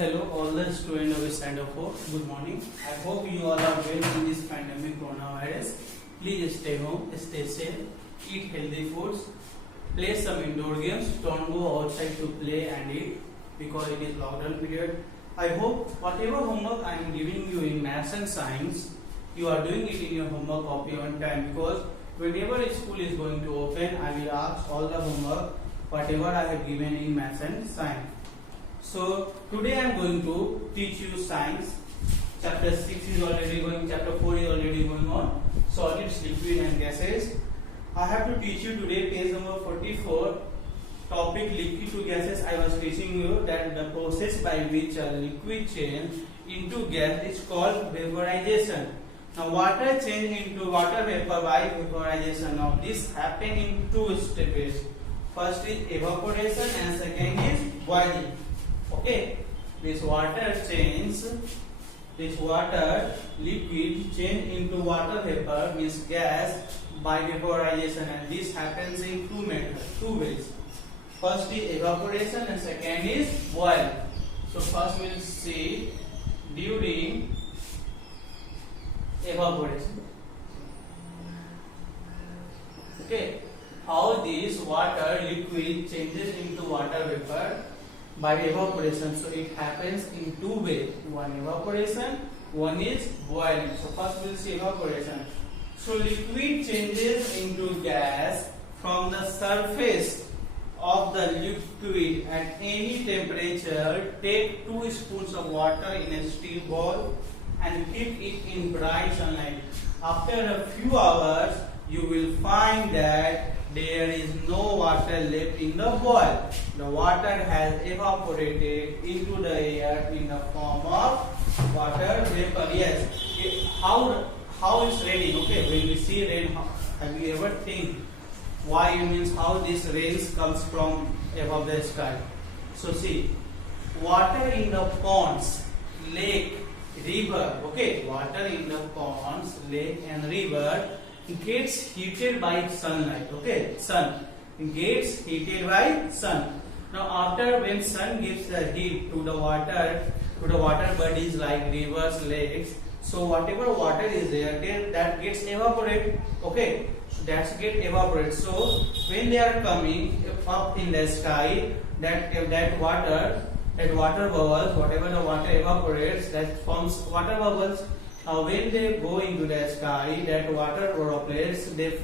Hello, all the students of Stand-up for good morning. I hope you all are well in this pandemic coronavirus. Please stay home, stay safe, eat healthy foods, play some indoor games. Don't go outside to play and eat because it is lockdown period. I hope whatever homework I am giving you in maths and science, you are doing it in your homework copy on time, because whenever a school is going to open, I will ask all the homework whatever I have given in maths and science. So today I am going to teach you science. Chapter 6 is already going, chapter 4 is already going on. Solids, liquid and gases. I have to teach you today page number 44, topic liquid to gases. I was teaching you that the process by which a liquid change into gas is called vaporization. Now water change into water vapor by vaporization. Now this happen in two steps. First is evaporation and second is boiling. Okay, this water liquid change into water vapor means gas by vaporization, and this happens in two ways. First is evaporation and second is boil. So first we will see during evaporation. Okay, how this water liquid changes into water vapor by evaporation. So it happens in two ways. One evaporation, one is boiling. So first we will see evaporation. So liquid changes into gas from the surface of the liquid at any temperature. Take 2 spoons of water in a steel bowl and keep it in bright sunlight. After a few hours, you will find that there is no water left in the bowl. The water has evaporated into the air in the form of water vapor. Yes. How it's raining? Okay, when we see rain, have you ever think why it means how this rain comes from above the sky? So see, water in the ponds, lake, river. Okay, water in the ponds, lake and river gets heated by sunlight. Okay, sun gets heated by sun. Now after when sun gives the heat to the water bodies like rivers, lakes, so whatever water is there that gets evaporated. Okay, so that's get evaporated. So when they are coming up in the sky, that water bubbles, whatever the water evaporates, that forms water bubbles. When they go into the sky, that water droplets they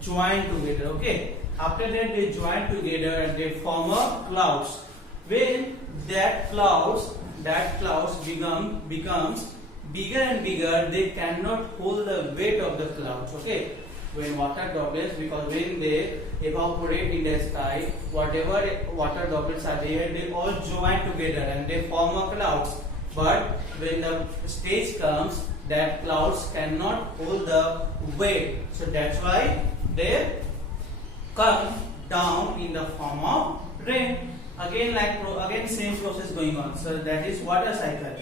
join together. Okay, after that they join together and they form a clouds. When that clouds becomes bigger and bigger, they cannot hold the weight of the clouds. Okay, when water droplets, because when they evaporate in the sky, whatever water droplets are there, they all join together and they form a clouds. But when the stage comes, that clouds cannot hold the weight. So that's why they come down in the form of rain. Again same process going on. So that is water cycle.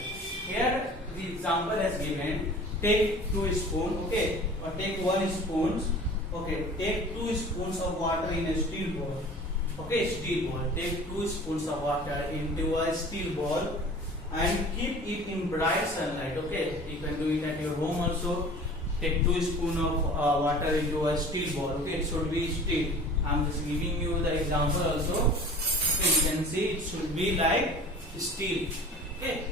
Here the example has given. Take 2 spoons. Okay, or take 1 spoon. Okay, take 2 spoons of water in a steel bowl. Okay, steel bowl. Take 2 spoons of water into a steel bowl and keep it in bright sunlight. Okay, you can do it at your home also. Take 2 spoons of water into a steel bowl. Okay, it should be steel. I'm just giving you the example also. Okay, you can see it should be like steel. Okay,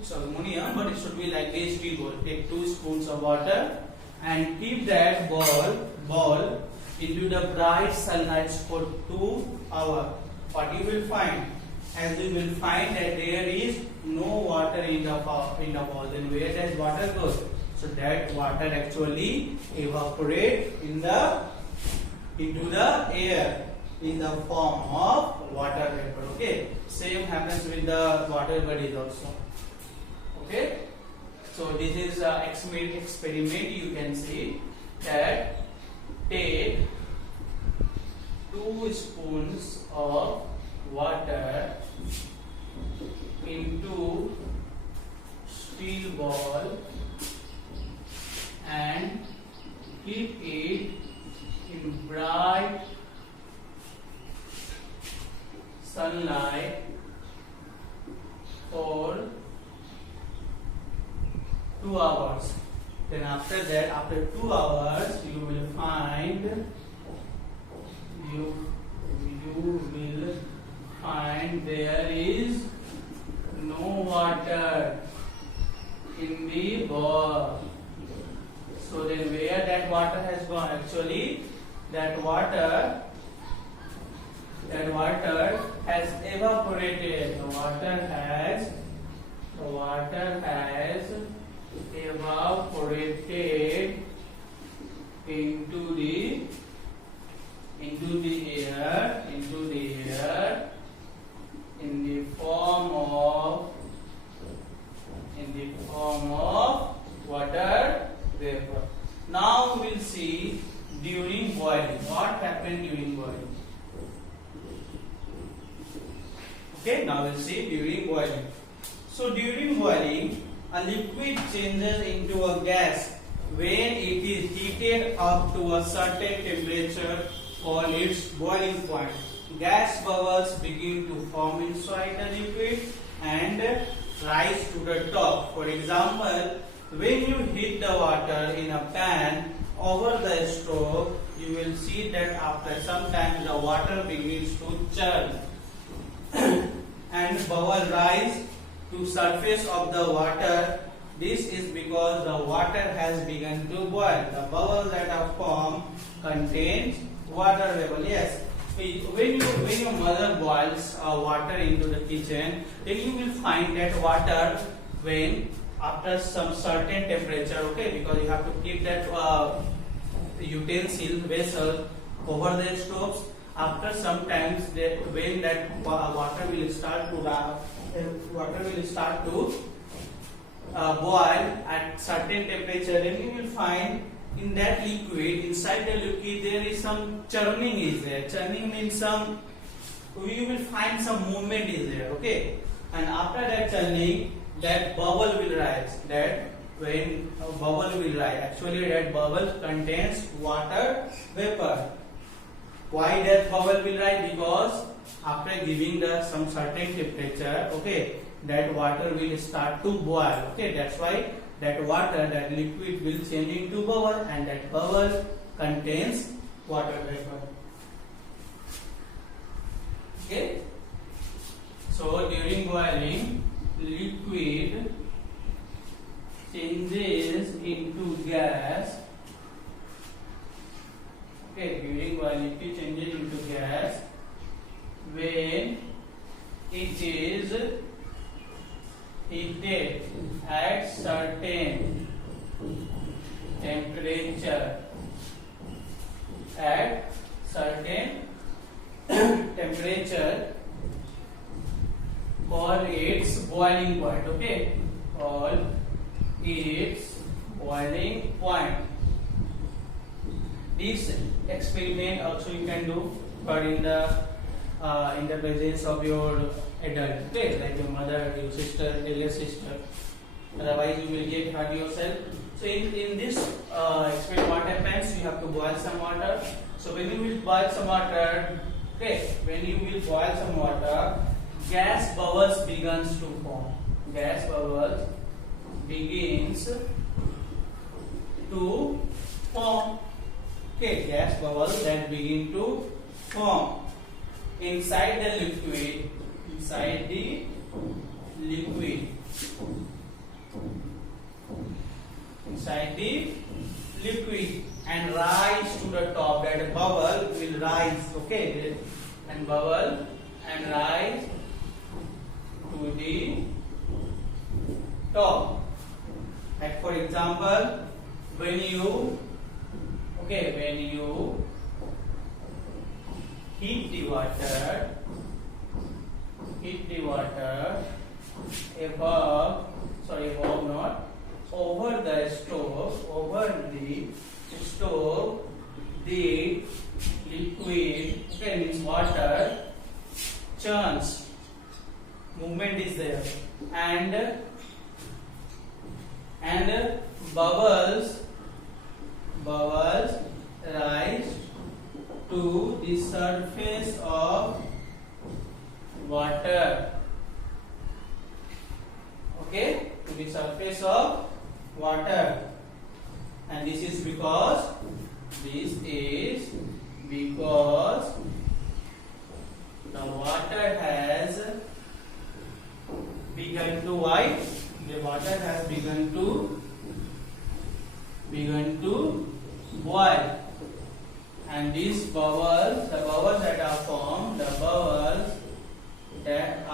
it's aluminum, but it should be like a steel bowl. Take 2 spoons of water and keep that ball into the bright sunlight for 2 hours. What you will find? As you will find that there is no water in the ball, then where does water go? So that water actually evaporate into the air in the form of water vapor. Okay, same happens with the water bodies also. Okay, so this is experiment. You can see that take 2 spoons of water into steel ball and keep it in bright sunlight for 2 hours. Then after that, after 2 hours, you will find there is no water in the bowl. So then where that water has gone? Actually, that water has evaporated. The water has evaporated into the air in the form of water vapor. Now we'll see during boiling. What happened during boiling? Okay, now we'll see during boiling. So during boiling, a liquid changes into a gas when it is heated up to a certain temperature called its boiling point. Gas bubbles begin to form inside the liquid and rise to the top. For example, when you heat the water in a pan over the stove, you will see that after some time the water begins to churn and bubble rise to surface of the water. This is because the water has begun to boil. The bubbles that are formed contains water vapor. Yes, when your mother boils water into the kitchen, then you will find that water when after some certain temperature, okay, because you have to keep that utensil vessel over the stoves. After some times, when that water will start to boil at certain temperature, then you will find in that liquid, inside the liquid, there is some churning is there. Churning means you will find some movement is there, okay. And after that churning, that bubble will rise. Actually that bubble contains water vapor. Why that bubble will rise? Because after giving some certain temperature, okay, that water will start to boil. Okay, that's why that liquid will change into bubble, and that bubble contains water vapor. Okay, so during boiling, liquid changes into gas. Okay, during boiling, liquid changes into gas when it is heated at certain temperature. Call its boiling point. Okay, call its boiling point. This experiment also you can do, but in the presence of your adult, okay, like your mother, your sister, elder sister. Otherwise, you will get hurt yourself. So in this experiment, what happens? You have to boil some water. So when you will boil some water, okay, gas bubbles begins to form. Gas bubbles begins to form. Okay, gas bubbles that begin to form inside the liquid. And rise to the top. That bubble will rise. Okay, and bubble and rise to the top. Like for example, when you heat the water over the stove, the liquid, okay, means water churns, movement is there, and bubbles rise to the surface of water. okay, to the surface of water, and this is because the water has begun to what? The water has begun to boil, and these bubbles, the bubbles that are formed, the bubbles that